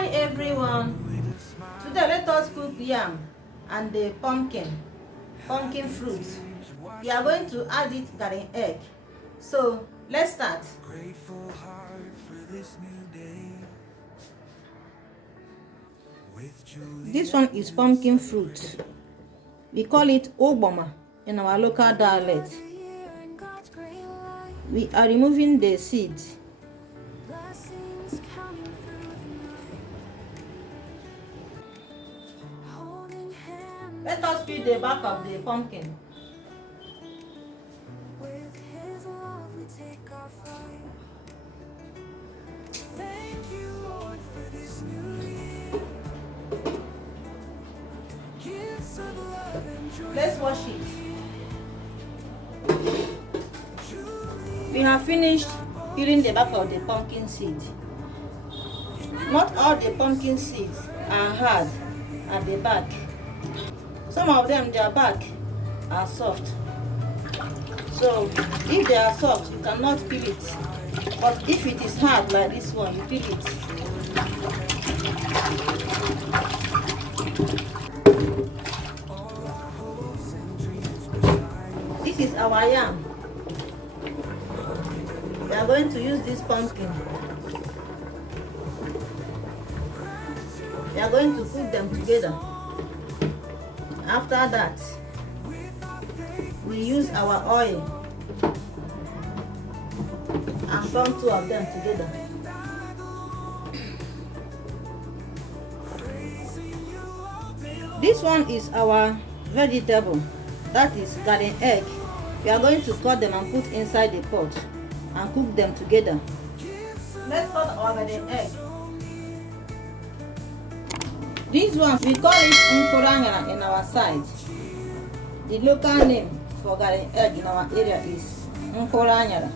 Hi everyone. Today let us cook yam and the pumpkin fruit. We are going to add it garden egg. So let's start. This one is pumpkin fruit. We call it ogboma in our local dialect. We are removing the seeds. Let us peel the back of the pumpkin. Let's wash it. We have finished peeling the back of the pumpkin seed. Not all the pumpkin seeds are hard at the back. Some of them, their back are soft. So if they are soft, you cannot peel it. But if it is hard like this one, you peel it. This is our yam. We are going to use this pumpkin. We are going to cook them together. After that, we use our oil and turn two of them together. This one is our vegetable, that is garden egg. We are going to cut them and put inside the pot and cook them together. Let's cut our garden egg. This one, we call it nkoranyara in our side. The local name for garden egg in our area is nkoranyara.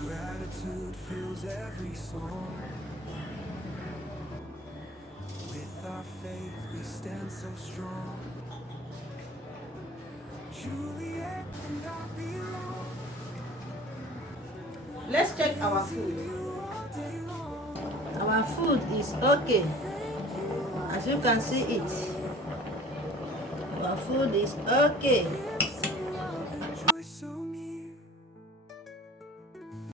Gratitude fills every soul. Our faith, we stand so strong. Juliet and I belong. Let's check our food. Our food is okay. As you can see it. Our food is okay.